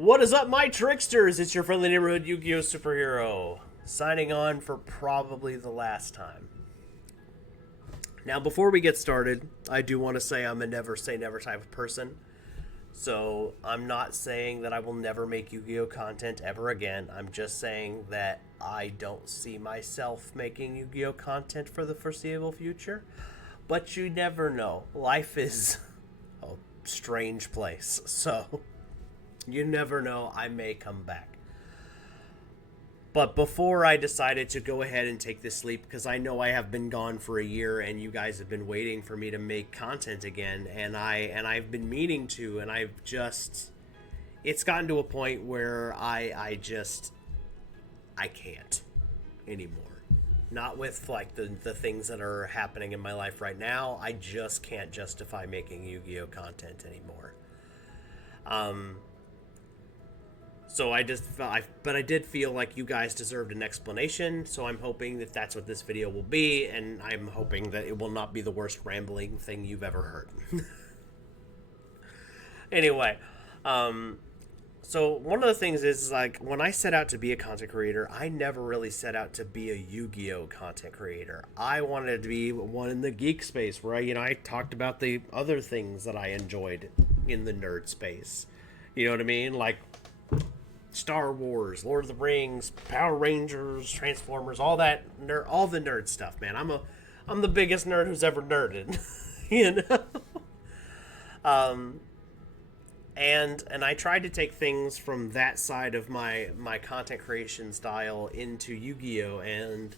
What is up, my tricksters? It's your friendly neighborhood Yu-Gi-Oh superhero, signing on for probably the last time. Now, before we get started, I do want to say I'm a never say never type of person. So, I'm not saying that I will never make Yu-Gi-Oh content ever again. I'm just saying that I don't see myself making Yu-Gi-Oh content for the foreseeable future. But you never know. Life is a strange place. So, you never know, I may come back. But before I decided to go ahead and take this leap, because I know I have been gone for a year and you guys have been waiting for me to make content again, and I've been meaning to, and I've just it's gotten to a point where I can't anymore. Not with like the things that are happening in my life right now. I just can't justify making Yu-Gi-Oh content anymore. Um So but I did feel like you guys deserved an explanation. So I'm hoping that that's what this video will be, and I'm hoping that it will not be the worst rambling thing you've ever heard. Anyway, so one of the things is like when I set out to be a content creator, I never really set out to be a Yu-Gi-Oh content creator. I wanted to be one in the geek space where I talked about the other things that I enjoyed in the nerd space. You know what I mean? Like Star Wars, Lord of the Rings, Power Rangers, Transformers, all that all the nerd stuff, man. I'm the biggest nerd who's ever nerded, you know. Um, and I tried to take things from that side of my content creation style into Yu-Gi-Oh, and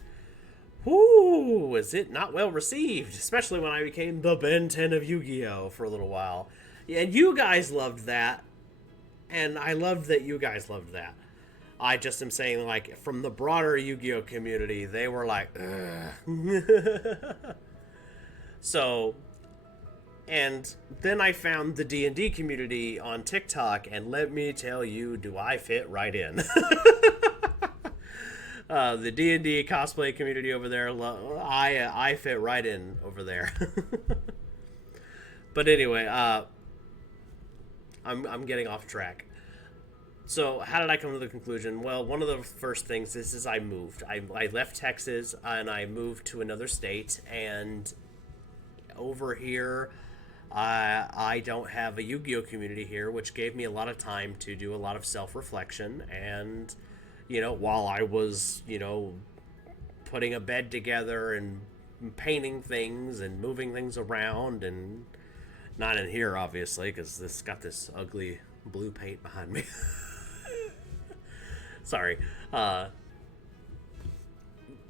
whoo, was it not well received, especially when I became the Ben 10 of Yu-Gi-Oh for a little while. Yeah, and you guys loved that, and I loved that you guys loved that. I just am saying, like, from the broader Yu-Gi-Oh community, they were like, ugh. So, and then I found the D&D community on TikTok, and let me tell you, do I fit right in. The D&D cosplay community over there, I fit right in over there. But anyway, I'm getting off track. So how did I come to the conclusion? Well, one of the first things is I moved. I left Texas and I moved to another state, and over here I don't have a Yu-Gi-Oh community here, which gave me a lot of time to do a lot of self-reflection. And while I was putting a bed together and painting things and moving things around, and not in here obviously because this got this ugly blue paint behind me. Sorry.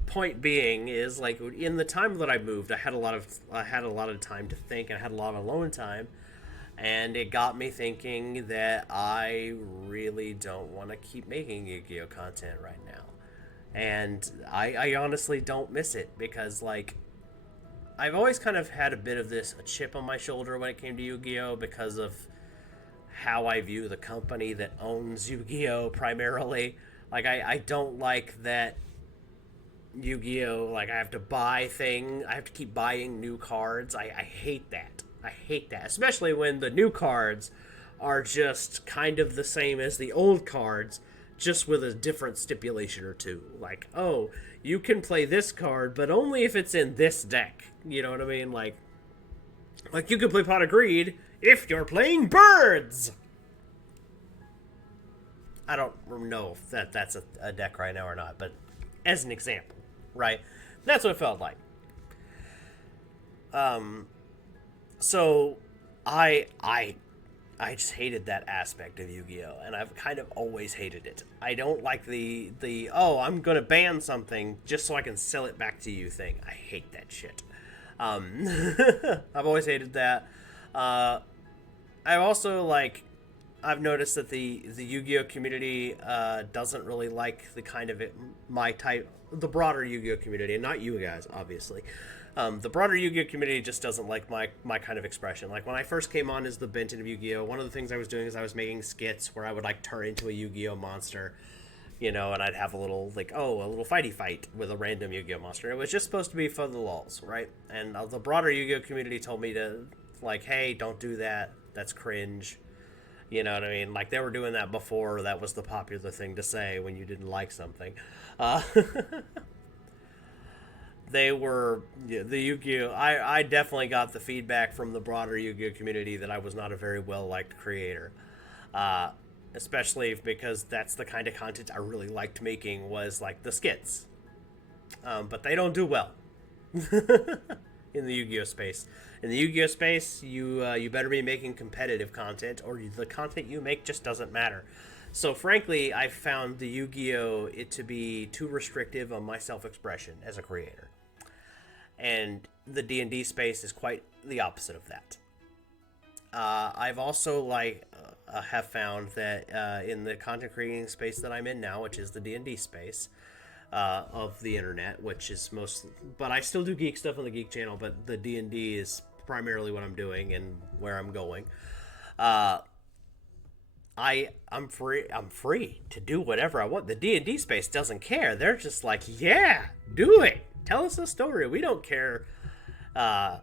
Point being is, like, in the time that I moved, I had a lot of time to think, and I had a lot of alone time, and it got me thinking that I really don't want to keep making Yu-Gi-Oh content right now. And I honestly don't miss it, because, like, I've always kind of had a bit of a chip on my shoulder when it came to Yu-Gi-Oh because of how I view the company that owns Yu-Gi-Oh primarily. Like, I don't like that Yu-Gi-Oh, like, I have to keep buying new cards. I hate that. I hate that. Especially when the new cards are just kind of the same as the old cards, just with a different stipulation or two. Like, oh, you can play this card, but only if it's in this deck. You know what I mean? Like you can play Pot of Greed if you're playing birds. I don't know if that's a deck right now or not, but as an example, right? That's what it felt like. So I just hated that aspect of Yu-Gi-Oh, and I've kind of always hated it. I don't like the oh, I'm gonna ban something just so I can sell it back to you thing. I hate that shit. I've always hated that. I also, like, I've noticed that the Yu-Gi-Oh community doesn't really like the kind of the broader Yu-Gi-Oh community, and not you guys, obviously. The broader Yu-Gi-Oh community just doesn't like my kind of expression. Like, when I first came on as the Benton of Yu-Gi-Oh, one of the things I was doing is I was making skits where I would, like, turn into a Yu-Gi-Oh monster, and I'd have a little fighty fight with a random Yu-Gi-Oh monster. It was just supposed to be for the lulz, right? And the broader Yu-Gi-Oh community told me to, like, hey, don't do that. That's cringe. You know what I mean? Like they were doing that before. That was the popular thing to say when you didn't like something. Uh, they were yeah, the Yu-Gi-Oh. I definitely got the feedback from the broader Yu-Gi-Oh community that I was not a very well liked creator. Uh, Especially because that's the kind of content I really liked making was like the skits. But they don't do well in the Yu-Gi-Oh space. In the Yu-Gi-Oh space, you better be making competitive content, or the content you make just doesn't matter. So frankly, I found the Yu-Gi-Oh it to be too restrictive on my self-expression as a creator, and the D&D space is quite the opposite of that. I've also have found that in the content creating space that I'm in now, which is the D&D space, of the internet, which is most. But I still do geek stuff on the Geek Channel. But the D&D is primarily what I'm doing and where I'm going. Uh, I'm free. I'm free to do whatever I want. The D&D space doesn't care. They're just like, yeah, do it. Tell us a story. We don't care. Uh,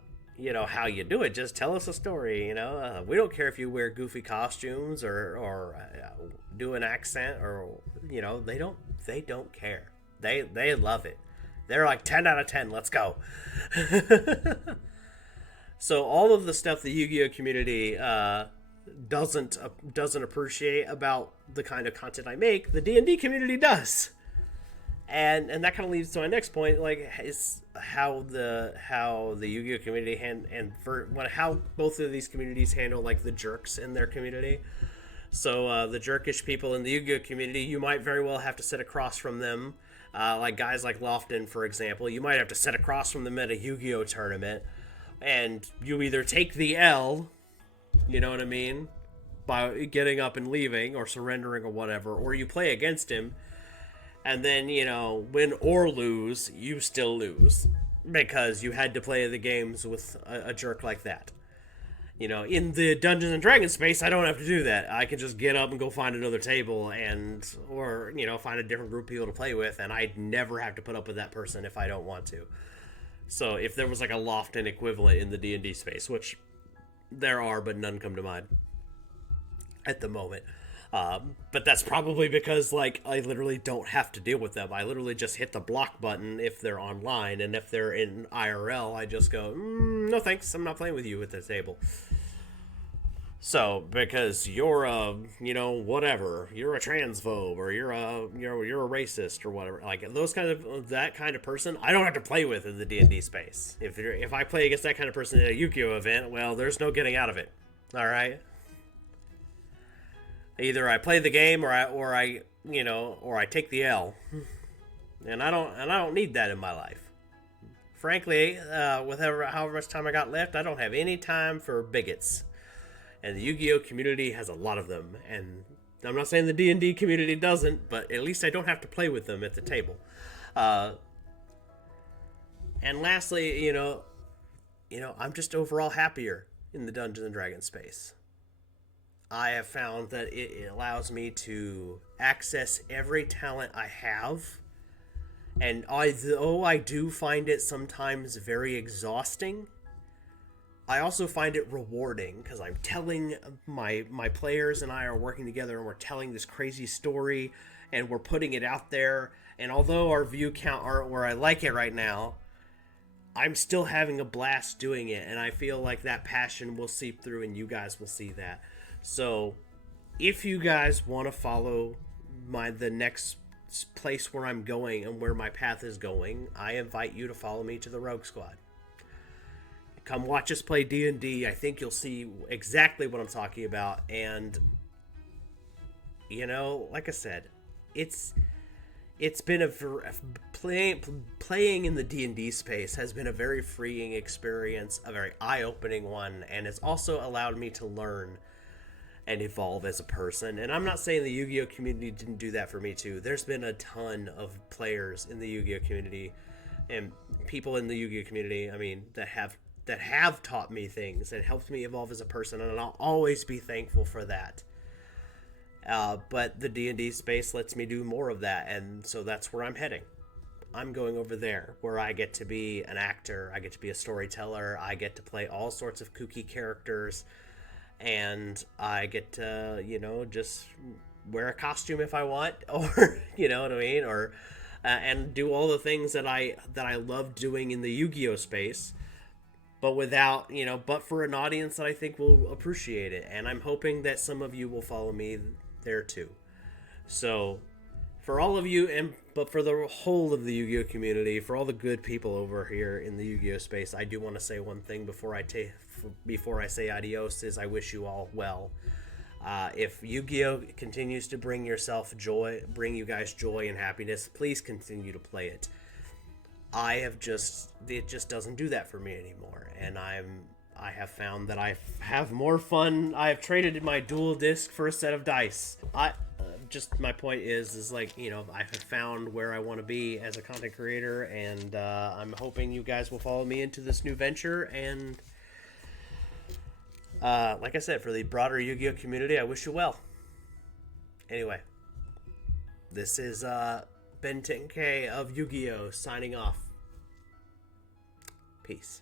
how you do it. Just tell us a story. We don't care if you wear goofy costumes or do an accent or they don't care. They love it. They're like 10 out of 10. Let's go. So all of the stuff the Yu-Gi-Oh community doesn't appreciate about the kind of content I make, the D&D community does. And that kind of leads to my next point, like is how the Yu-Gi-Oh community how both of these communities handle like the jerks in their community. So the jerkish people in the Yu-Gi-Oh community, you might very well have to sit across from them. Like guys like Lofton, for example, you might have to sit across from them at a Yu-Gi-Oh tournament, and you either take the L, you know what I mean, by getting up and leaving or surrendering or whatever, or you play against him, and then, win or lose, you still lose because you had to play the games with a jerk like that. In the Dungeons and Dragons space, I don't have to do that. I can just get up and go find another table or find a different group of people to play with, and I'd never have to put up with that person if I don't want to. So if there was like a Lofton equivalent in the D&D space, which there are, but none come to mind at the moment. But that's probably because, like, I literally don't have to deal with them. I literally just hit the block button if they're online, and if they're in IRL, I just go, no thanks, I'm not playing with you at the table. So, because you're a, whatever, you're a transphobe, or you're a racist, or whatever, like, that kind of person, I don't have to play with in the D&D space. If I play against that kind of person at a Yu-Gi-Oh event, well, there's no getting out of it. Alright? Either I play the game or I take the L, and I don't need that in my life. Frankly, with however much time I got left, I don't have any time for bigots, and the Yu-Gi-Oh community has a lot of them. And I'm not saying the D&D community doesn't, but at least I don't have to play with them at the table. And lastly, I'm just overall happier in the Dungeons and Dragons space. I have found that it allows me to access every talent I have. And though I do find it sometimes very exhausting, I also find it rewarding because I'm telling my players and I are working together and we're telling this crazy story and we're putting it out there. And although our view count aren't where I like it right now, I'm still having a blast doing it. And I feel like that passion will seep through and you guys will see that. So, if you guys want to follow the next place where I'm going and where my path is going, I invite you to follow me to the Rogue Squad. Come watch us play D&D. I think you'll see exactly what I'm talking about. And, like I said, it's been playing in the D&D space has been a very freeing experience, a very eye-opening one, and it's also allowed me to learn and evolve as a person. And I'm not saying the Yu-Gi-Oh community didn't do that for me too. There's been a ton of players in the Yu-Gi-Oh community and people in the Yu-Gi-Oh community, I mean, that have taught me things and helped me evolve as a person, and I'll always be thankful for that. But the D&D space lets me do more of that, and so that's where I'm heading. I'm going over there, where I get to be an actor, I get to be a storyteller, I get to play all sorts of kooky characters, and I get to, just wear a costume if I want, or you know what I mean, or and do all the things that I love doing in the Yu-Gi-Oh space, but without, but for an audience that I think will appreciate it, and I'm hoping that some of you will follow me there too. So for all of you, and but for the whole of the Yu-Gi-Oh community, for all the good people over here in the Yu-Gi-Oh space, I do want to say one thing before I say adios: is I wish you all well. If Yu-Gi-Oh continues to bring you guys joy and happiness, please continue to play it. It just doesn't do that for me anymore, and I have found that I have more fun. I have traded my dual disc for a set of dice. Just my point is like, I have found where I want to be as a content creator, and I'm hoping you guys will follow me into this new venture. And like I said, for the broader Yu-Gi-Oh community, I wish you well. Anyway, this is Ben 10K of Yu-Gi-Oh signing off. Peace.